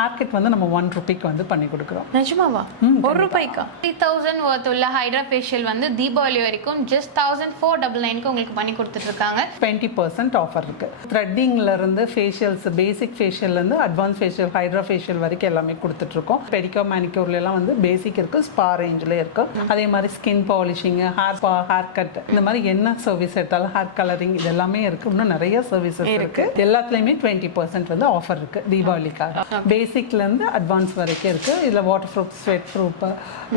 Hair cut வந்து நம்ம 1 ரூபிக்கு வந்து பண்ணி கொடுக்குறோம். நிஜமாவா? 1 ரூபாய்க்கா? 3000 worth உள்ள ஹைட்ரா ஃபேஷியல் வந்து தீபாவளி வரைக்கும் ஜஸ்ட் 1499க்கு உங்களுக்கு பண்ணி கொடுத்துட்டு இருக்காங்க. 20% ஆஃபர் இருக்கு. த்ரெட்டிங்ல இருந்து ஃபேஷியல்ஸ், பேசிக் ஃபேஷியல்ல இருந்து அட்வான்ஸ் ஃபேஷியல், ஹைட்ரா ஃபேஷியல் வரைக்கும் எல்லாமே கொடுத்துட்டு இருக்கோம். பெடிக்யூர் மேனிக்யூர்ல எல்லாம் வந்து பேசிக் இருக்கு, ஸ்பா ரேஞ்சிலே இருக்கு. அதே மாதிரி skin polishing, hair spa, hair cut, இந்த மாதிரி என்ன சர்வீஸ் எடுத்தாலும் ஹேர் கலரிங் இது எல்லாமே இருக்கு. இன்னும் நிறைய சர்வீசஸ் இருக்கு. எல்லாத்துலயுமே 20% வந்து ஆஃபர் இருக்கு தீபாவளிக்காக. பேசிக்ல இருந்து அட்வான்ஸ் வரைக்கும் இருக்கு. இதுல வாட்டர் ப்ரூஃப், ஸ்வெட் ப்ரூஃப்,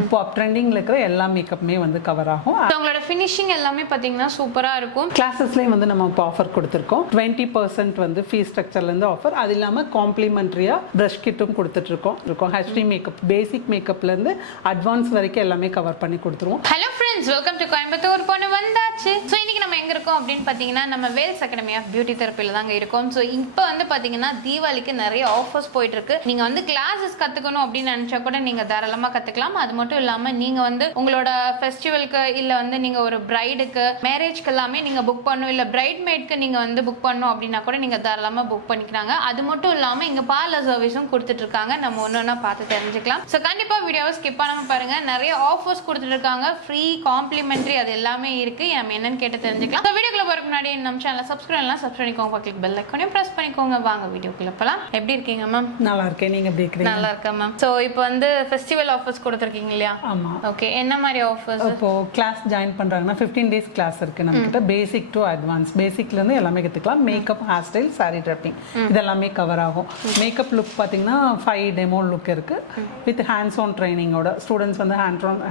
இப்போ ட்ரெண்டிங்ல இருக்கிற எல்லா மேக்கப்புமே வந்து கவர் ஆகும். உங்களோட ஃபினிஷிங் எல்லாமே பாத்தீங்கன்னா சூப்பரா இருக்கும். கிளாஸஸ்லயும் வந்து நம்ம இப்போ ஆஃபர் கொடுத்துருக்கோம். 20% வந்து ஃபீஸ் ஸ்ட்ரக்சர்ல இருந்து ஆஃபர். அது இல்லாம காம்ப்ளிமெண்டரியா பிரஷ் கிட்டும் கொடுத்துட்டு இருக்கோம். ஹெச்டி மேக்கப், பேசிக் மேக்கப்ல இருந்து அட்வான்ஸ் வரைக்கும் எல்லாமே கவர் பண்ணி கொடுத்துருவோம். Hello friends, welcome to Coimbatore பொண்ணு வந்தாச்சு. ஸோ இன்னைக்கு நம்ம எங்க இருக்கோம் அப்படின்னு பாத்தீங்கன்னா நம்ம வேல்ஸ் அகாடமி ஆஃப் பியூட்டி தெரப்பில தாங்க இருக்கோம். ஸோ இப்போ வந்து பாத்தீங்கன்னா தீபாவளிக்கு நிறைய ஆஃபர்ஸ் போயிட்டு இருக்கு. நீங்க வந்து கிளாஸஸ் கத்துக்கணும் அப்படின்னு நினைச்சா கூட நீங்க தாராளமா கத்துக்கலாம். அது மட்டும் இல்லாம நீங்க வந்து உங்களோட ஃபெஸ்டிவலுக்கு இல்ல வந்து நீங்க ஒரு பிரைடுக்கு, மேரேஜ்க்கு எல்லாமே நீங்க புக் பண்ணணும், இல்ல பிரைட் மேட்க்கு நீங்க வந்து புக் பண்ணணும் அப்படின்னா கூட நீங்க தாராளமா புக் பண்ணிக்கிறாங்க. அது மட்டும் இல்லாம இங்க பார்லர் சர்வீஸும் கொடுத்துட்டு இருக்காங்க. நம்ம ஒன்னொன்னா பார்த்து தெரிஞ்சுக்கலாம். ஸோ கண்டிப்பா வீடியோவை ஸ்கிப் பண்ணாம பாருங்க. நிறைய ஆஃபர்ஸ் கொடுத்துட்டு இருக்காங்க. ஃப்ரீ, காம்ப்ளிமெண்டரி, அது எல்லாமே இருக்கு. நம்ம என்னன்னு கேட்டு தெரிஞ்சுக்கலாம். வீடியோக்குள்ள போறதுக்கு முன்னாடி நம்ம சேனலை சப்ஸ்கிரைப் பண்ணிக்கோங்க, பக்கத்துல பெல் ஐகானையும் பிரஸ் பண்ணிக்கோங்க. வாங்க வீடியோக்குள்ள போலாம். எப்படி இருக்கீங்க மேம்? நல்லா இருக்கேன். நீங்க எப்படி இருக்கீங்க? நல்லா இருக்கேன் மேம். சோ இப்போ வந்து ஃபெஸ்டிவல் ஆஃபர்ஸ் கொடுத்திருக்கீங்க இல்லையா? ஆமா. ஓகே, என்ன மாதிரி ஆஃபர்ஸ்? இப்போ கிளாஸ் ஜாயின் பண்றாங்கன்னா 15 டேஸ் கிளாஸ் இருக்கு நம்ம கிட்ட. பேசிக் டு அட்வான்ஸ், பேசிக்ல இருந்து எல்லாமே கத்துக்கலாம். மேக்கப், ஹேர் ஸ்டைல், சாரி ட்ரெப்பிங் இதெல்லாமே கவர் ஆகும். மேக்கப் லுக் பாத்தீங்கன்னா 5 டெமோ லுக் இருக்கு. வித் ஹேண்ட்ஸ் ஆன் ட்ரைனிங்கோட ஸ்டூடெண்ட்ஸ் வந்து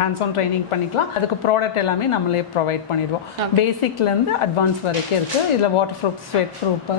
ஹேண்ட்ஸ் ஆன் ட்ரைனிங் பண்ணிக்கலாம். அதுக்கு ப்ராடக்ட் எல்லாமே நம்மளே ப்ரொவைட் பண்ணிடுவோம். பேசிக்ல இருந்து அட்வான்ஸ் வரைக்கும் இருக்கு. இதுல வாட்டர் ப்ரூஃப், ஸ்வெட் ப்ரூஃப்,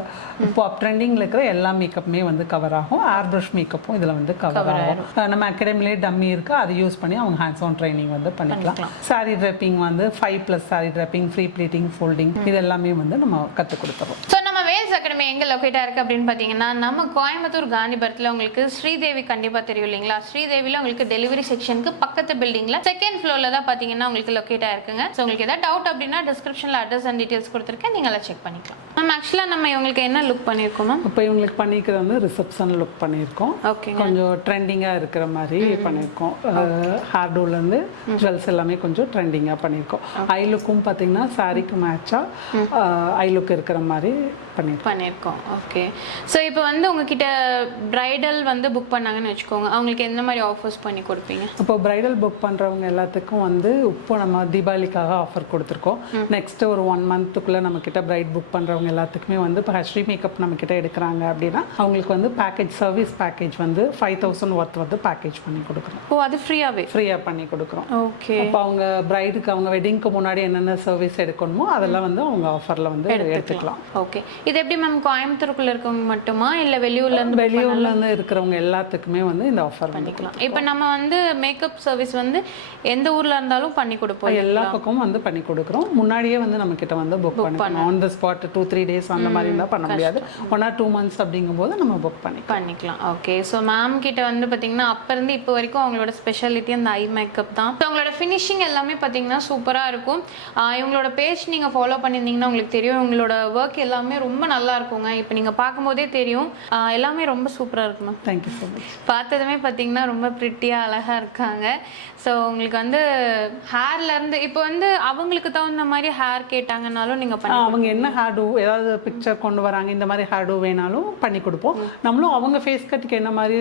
இப்போ ட்ரெண்டிங்ல இருக்கிற எல்லா மேக்கப்புமே வந்து கவர் ஆகும். ஏர் பிரஷ் மேக்கப்பும் இதுல வந்து கவர் ஆகும். நம்ம அகாடமிலே டம்மி இருக்கு, அதை யூஸ் பண்ணி அவங்க ஹேண்ட்ஸ் ஆன் ட்ரைனிங் வந்து பண்ணிக்கலாம். சாரி ட்ரெப்பிங் வந்து 5+ சாரி ட்ரெப்பிங், ஃப்ரீ ப்ளீட்டிங், ஃபோல்டிங் இது எல்லாமே வந்து நம்ம கற்றுக் கொடுத்துறோம். ஸோ நம்ம வேல்ஸ் அகாடமி எங்க லொக்கேட்டா இருக்கு அப்படின்னு பாத்தீங்கன்னா நம்ம கோயம்புத்தூர் காந்திபுரத்துல உங்களுக்கு ஸ்ரீதேவி கண்டிப்பா தெரியும் இல்லைங்களா? ஸ்ரீதேவில உங்களுக்கு டெலிவரி செக்ஷனுக்கு பக்கத்து பில்டிங்ல செகண்ட் ஃப்ளோர்ல தான் பாத்தீங்கன்னா உங்களுக்கு லொக்கேட்டா இருக்குங்க. ஸோ உங்களுக்கு ஏதாவது டவுட் அப்படின்னா டிஸ்கிரிப்ஷன்ல அட்ரஸ் அண்ட் டீடைல்ஸ் கொடுத்துருக்கேன், நீங்க எல்லாம் செக் பண்ணிக்கலாம். மேம் ஆக்சுவலா நம்ம இவங்களுக்கு என்ன லுக் பண்ணிருக்கோம் மேம்? இப்போ இவங்களுக்கு பண்ணிக்கிறது வந்து ரிசப்ஷன் லுக் பண்ணியிருக்கோம். ஓகே, கொஞ்சம் ட்ரெண்டிங்காக இருக்கிற மாதிரி பண்ணியிருக்கோம். ஹேர் டூலேருந்து ஜுவல்ஸ் எல்லாமே கொஞ்சம் ட்ரெண்டிங்காக பண்ணியிருக்கோம். ஐ லுக்கும் பார்த்தீங்கன்னா சாரிக்கு மேட்சாக ஐ லுக் இருக்கிற மாதிரி பண்ணியிருக்கோம். ஓகே, ஸோ இப்போ வந்து உங்ககிட்ட பிரைடல் வந்து புக் பண்ணாங்கன்னு வச்சுக்கோங்க, அவங்களுக்கு எந்த மாதிரி ஆஃபர்ஸ் பண்ணி கொடுப்பீங்க? இப்போ பிரைடல் புக் பண்ணுறவங்க எல்லாத்துக்கும் வந்து இப்போ நம்ம தீபாவளிக்காக ஆஃபர் கொடுத்துருக்கோம். நெக்ஸ்ட் ஒரு 1 மந்த்துக்குள்ளே நம்ம கிட்ட பிரைட் புக் பண்ணுறவங்க எல்லாத்துக்குமே வந்து இப்போ ஹெச்டி மேக்கப் நம்ம கிட்ட எடுக்கிறாங்க அப்படின்னா அவங்களுக்கு வந்து பேக்கேஜ், சர்வீஸ் பேக்கேஜ் வந்து 5000 ஒர்த் வந்து பேக்கேஜ் பண்ணி கொடுக்குறோம். ஓ, அது ஃப்ரீயாக பண்ணி கொடுக்குறோம். ஓகே, அப்போ அவங்க பிரைடுக்கு அவங்க வெட்டிங்க்கு முன்னாடி என்னென்ன சர்வீஸ் எடுக்கணுமோ அதெல்லாம் வந்து அவங்க ஆஃபரில் வந்து எடுத்துக்கலாம். ஓகே, இது எப்படி மேம் கோயம்புத்தூருக்குள்ள இருக்கவங்க மட்டுமா இல்ல வெளியூர்ல இருந்து இருக்கிறவங்க எல்லாத்துக்குமே வந்து இந்த ஆஃபர் பண்ணிக்கலாம்? இப்போ நம்ம வந்து மேக்கப் சர்வீஸ் வந்து எந்த ஊர்ல இருந்தாலும் பண்ணி கொடுப்போம். எல்லா பக்கமும் வந்து பண்ணி கொடுக்குறோம். முன்னாடியே வந்து நம்ம கிட்ட வந்து புக் பண்ணணும். ஆன் தி ஸ்பாட் 2-3 டேஸ் அந்த மாதிரி இருந்தால் பண்ண முடியாது. 1 or 2 months அப்படிங்கும்போது நம்ம புக் பண்ணிக்கலாம். ஓகே, ஸோ மேம் கிட்ட வந்து பார்த்தீங்கன்னா அப்போ இருந்து இப்போ வரைக்கும் அவங்களோட ஸ்பெஷாலிட்டி அந்த ஐ மேக்கப் தான். ஸோ அவங்களோட ஃபினிஷிங் எல்லாமே பார்த்தீங்கன்னா சூப்பராக இருக்கும். இவங்களோட பேஜ் நீங்கள் ஃபாலோ பண்ணியிருந்தீங்கன்னா உங்களுக்கு தெரியும். இவங்களோட ஒர்க் எல்லாமே ரொம்ப நல்லா இருக்குங்க. இப்போ நீங்கள் பார்க்கும்போதே தெரியும், எல்லாமே ரொம்ப சூப்பராக இருக்கும் மேம். Thank you so much. பார்த்ததுமே பார்த்தீங்கன்னா ரொம்ப ப்ரிட்டியாக அழகாக இருக்காங்க. ஸோ உங்களுக்கு வந்து ஹேர்லேருந்து இப்போ வந்து அவங்களுக்கு தகுந்த மாதிரி ஹேர் கேட்டாங்கன்னாலும் நீங்கள் அவங்க என்ன ஹேர் டூ, ஏதாவது பிக்சர் கொண்டு வராங்க, இந்த மாதிரி ஹேர் டூ வேணாலும் பண்ணி கொடுப்போம். நம்மளும் அவங்க ஃபேஸ் கட்டுக்கு என்ன மாதிரி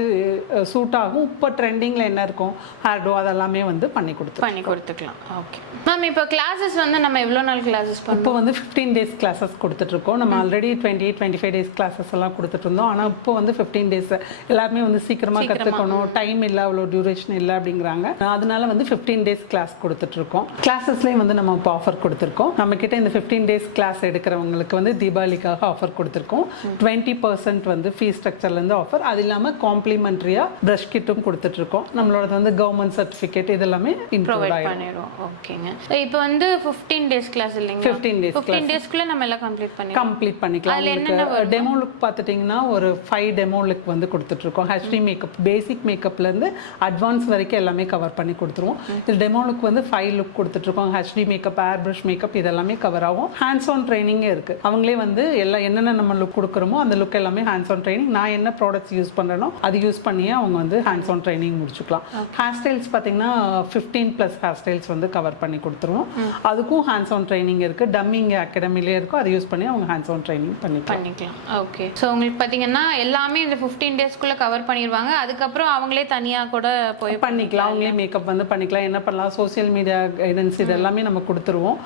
சூட் ஆகும், இப்போ ட்ரெண்டிங்கில் என்ன இருக்கும் ஹேர் டூ அதெல்லாமே வந்து பண்ணி கொடுத்துக்கலாம். ஓகே மேம், இப்போ கிளாஸஸ் வந்து நம்ம எவ்வளோ நாள் கிளாஸஸ் இப்போ வந்து 15 days கிளாஸஸ் கொடுத்துட்ருக்கோம். நம்ம ஆல்ரெடி 20-25 days கிளாஸஸ் எல்லாம் கொடுத்துட்டு இருந்தோம். ஆனால் இப்போ வந்து 15 days எல்லாருமே வந்து சீக்கிரமாக கற்றுக்கணும், டைம் இல்லை, அவ்வளோ டியூரேஷன் இல்லை அப்படிங்கிறாங்க. அதனால வந்து 15 days கிளாஸ் கொடுத்துட்ருக்கோம். கிளாஸஸ்லேயும் வந்து நம்ம இப்போ ஆஃபர் கொடுத்துருக்கோம். நம்ம கிட்ட இந்த 15 days கிளாஸ் எடுக்கிறவங்களுக்கு வந்து தீபாவளிக்காக ஆஃபர் கொடுத்துருக்கோம். 20% வந்து ஃபீஸ் ஸ்ட்ரக்சர்லேருந்து ஆஃபர். அது இல்லாமல் காம்ப்ளிமெண்டரியாக பிரஷ் கிட்டும் கொடுத்துட்ருக்கோம். நம்மளோட வந்து கவர்மெண்ட் சர்டிஃபிகேட் இது எல்லாமே ப்ரொவைட் பண்ணிடுவோம். ஓகேங்க, இப்போ வந்து 15 days கிளாஸ் இல்லைங்க? 15 daysக்குள்ள நம்ம எல்லாம் கம்ப்ளீட் பண்ணிக்கலாம். டெமோ லுக் பார்த்துட்டிங்கன்னா ஒரு 5 டெமோ லுக் வந்து கொடுத்துட்ருக்கோம். ஹெச்டி மேக்கப், பேசிக் மேக்கப்லேருந்து அட்வான்ஸ் வரைக்கும் எல்லாமே கவர் பண்ணி கொடுத்துருவோம். இது டெமோ லுக் வந்து 5 லுக் கொடுத்துட்ருக்கோம். ஹெச்டி மேக்கப், ஏர் ப்ரஷ் மேக்கப் இதெல்லாமே கவர் ஆகும். ஹேண்ட்ஸ் ஆன் ட்ரைனிங்கே இருக்குது. அவங்களே வந்து எல்லாம் என்னென்ன நம்ம லுக் கொடுக்குறோமோ அந்த லுக் எல்லாமே ஹேண்ட்ஸ் ஆன் ட்ரைனிங். நான் என்ன ப்ராடக்ட்ஸ் யூஸ் பண்ணுறேனோ அது யூஸ் பண்ணியே அவங்க வந்து ஹேண்ட்ஸ் ஆன் ட்ரைனிங் முடிச்சுக்கலாம். ஹேர் ஸ்டைல்ஸ் பார்த்தீங்கன்னா 15+ ஹேர் ஸ்டைல்ஸ் வந்து கவர் பண்ணி கொடுத்துருவோம். அதுக்கும் ஹேண்ட்ஸ் ஆன் ட்ரைனிங் இருக்குது. டம்மிங் அகாடமிலே இருக்கும். அதை யூஸ் பண்ணி அவங்க ஹேண்ட்ஸ் ஆன் ட்ரைனிங் பண்ணிக்கலாம். ஓகே. ஸோ உங்களுக்கு பார்த்தீங்கன்னா எல்லாமே இந்த 15 டேஸ்க்குள்ளே கவர் பண்ணிடுவாங்க. அதுக்கப்புறம் அவங்களே தனியாக கூட போய் பண்ணிக்கலாம். அவங்களே மேக்கப் வந்து பண்ணிக்கலாம். என்ன பண்ணலாம், சோசியல் மீடியா கைடன்ஸ் இது எல்லாமே நம்ம கொடுத்துருவோம்.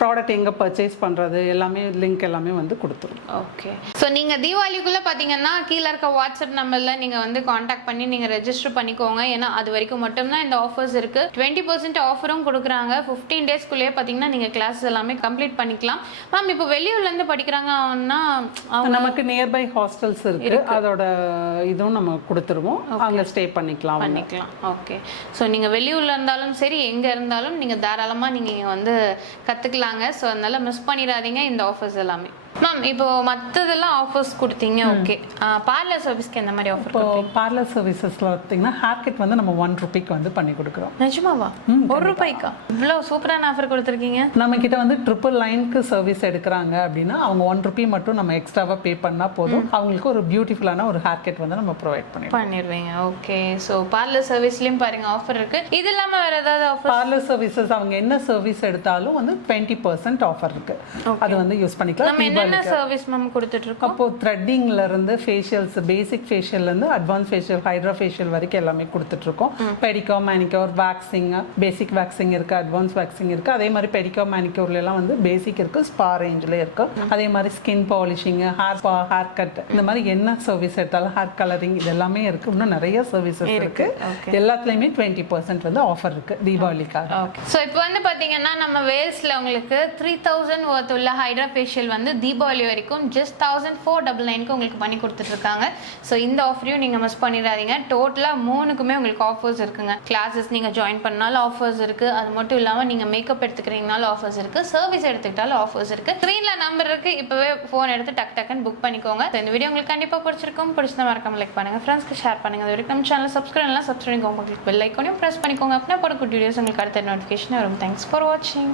ப்ராடக்ட் எங்கே பர்ச்சேஸ் பண்ணுறது எல்லாமே லிங்க் எல்லாமே வந்து கொடுத்துருவோம். ஓகே. ஸோ நீங்கள் தீபாவளிக்குள்ளே பார்த்தீங்கன்னா கீழே இருக்க வாட்ஸ்அப் நம்பரில் நீங்கள் வந்து காண்டாக்ட் பண்ணி நீங்கள் ரெஜிஸ்டர் பண்ணிக்கோங்க. ஏன்னா அது வரைக்கும் மட்டும்தான் இந்த ஆஃபர்ஸ் இருக்குது. 20% ஆஃபரும் கொடுக்குறாங்க. 15 டேஸ்க்குள்ளேயே பார்த்தீங்கன்னா நீங்கள் கிளாஸஸ் எல்லாமே கம்ப்ளீட் பண்ணிக்கலாம். மேம் இப்போ வெளியூர்லேருந்து படிக்கிறாங்கன்னா நமக்கு நியர்பை ஹாஸ்டல்ஸ் இருக்கு. அதோட இதுவும் நம்ம கொடுத்துருவோம். அங்கே ஸ்டே பண்ணிக்கலாம். ஓகே. ஸோ நீங்கள் வெளியூரில் இருந்தாலும் சரி எங்கே இருந்தாலும் நீங்கள் தாராளமாக நீங்கள் வந்து கற்றுக்கலாங்க. ஸோ அதனால மிஸ் பண்ணிடாதீங்க இந்த ஆஃபர்ஸ் எல்லாமே. மேம் இப்போ மற்றதெல்லாம் ஆஃபர்ஸ் கொடுத்தீங்க. ஓகே. பார்லர் சர்வீஸ்க்கு எந்த மாதிரி ஆஃபர்? இப்போ பார்லர் சர்வீசஸில் பார்த்தீங்கன்னா ஹேர் கட் வந்து நம்ம 1 ரூபிக்கு வந்து பண்ணி கொடுக்குறோம். நிஜமாவா? 1 ரூபாய்க்கா? இவ்வளோ சூப்பரான ஆஃபர் கொடுத்துருக்கீங்க. நம்ம கிட்ட வந்து 999 சர்வீஸ் எடுக்கிறாங்க அப்படின்னா அவங்க 1 ரூபி மட்டும் நம்ம எக்ஸ்ட்ராவாக பே பண்ணால் போதும். அவங்களுக்கு ஒரு பியூட்டிஃபுல்லான ஒரு ஹேர் கட் வந்து நம்ம ப்ரொவைட் பண்ணிடுவீங்க. ஓகே. ஸோ பார்லர் சர்வீஸ்லேயும் பாருங்க ஆஃபர் இருக்கு. இது இல்லாமல் வேற ஏதாவது ஆஃபர்? பார்லர் சர்வீசஸ் அவங்க என்ன சர்வீஸ் எடுத்தாலும் வந்து 20% ஆஃபர் இருக்கு. அது வந்து யூஸ் பண்ணிக்கலாம். என்ன சர்வீஸ் மேம் கொடுத்துட்டு இருக்கோம்? அப்போ த்ரெட்டிங்ல இருந்து ஃபேஷியல்ஸ், பேசிக் ஃபேஷியல்ல இருந்து அட்வான்ஸ் ஃபேஷியல், ஹைட்ரா ஃபேஷியல் வரைக்கும் எல்லாமே கொடுத்துட்டு இருக்கோம். பெடிக்யூர், மேனிக்யூர், வேக்சிங், பேசிக் வேக்சிங் இருக்கு, அட்வான்ஸ் வேக்சிங் இருக்கு. அதே மாதிரி பெடிக்யூர், மேனிக்யூர்ல எல்லாம் வந்து பேசிக் இருக்கு, ஸ்பா ரேஞ்சில் இருக்கு. அதே மாதிரி skin polishing, hair spa, hair cut, இந்த மாதிரி என்ன சர்வீஸ் எடுத்தாலும் ஹேர் கலரிங் இது எல்லாமே இருக்கு. இன்னும் நிறைய சர்வீசஸ் இருக்கு. எல்லாத்துலயுமே 20% வந்து ஆஃபர் இருக்கு தீபாவளிக்காக. ஸோ இப்போ வந்து பாத்தீங்கன்னா நம்ம வேல்ஸ்ல உங்களுக்கு 3000 worth உள்ள ஹைட்ரா ஃபேஷியல் வந்து தீபாவளி வரைக்கும் just 1499 உங்களுக்கு பண்ணி கொடுத்துட்டு இருக்காங்க. ஸோ இந்த ஆஃபரையும் நீங்க மிஸ் பண்ணிடாதீங்க. டோட்டலா 3க்குமே உங்களுக்கு ஆஃபர்ஸ் இருக்குங்க. கிளாஸஸ் நீங்க ஜாயின் பண்ணாலும் ஆஃபர்ஸ் இருக்கு. அது மட்டும் இல்லாம நீங்க மேக்கப் எடுத்துக்கிறீங்கனாலும் ஆஃபர்ஸ் இருக்கு. சர்வீஸ் எடுத்துக்கிட்டாலும் ஆஃபர்ஸ் இருக்கு. ஸ்க்ரீன்ல நம்பர் இருக்கு. இப்பவே ஃபோன் எடுத்து டக்குன்னு புக் பண்ணிக்கோங்க. இந்த வீடியோ உங்களுக்கு கண்டிப்பா பிடிச்சிருக்கும். பிடிச்சா மறக்காம லைக் பண்ணுங்க, ஃப்ரெண்ட்ஸ்க்கு ஷேர் பண்ணுங்க. அது வரைக்கும் நம்ம சேனல் சப்ஸ்கிரைப் பண்ணிக்கோங்க. உங்களுக்கு பெல் ஐக்கானையும் பிரஸ் பண்ணிக்கோங்க. அப்படின்னா போட குட் வீடியோஸ் உங்களுக்கு அடுத்த நோட்டிஃபிகேஷன் வரும். தேங்க்ஸ் ஃபார் வாட்சிங்.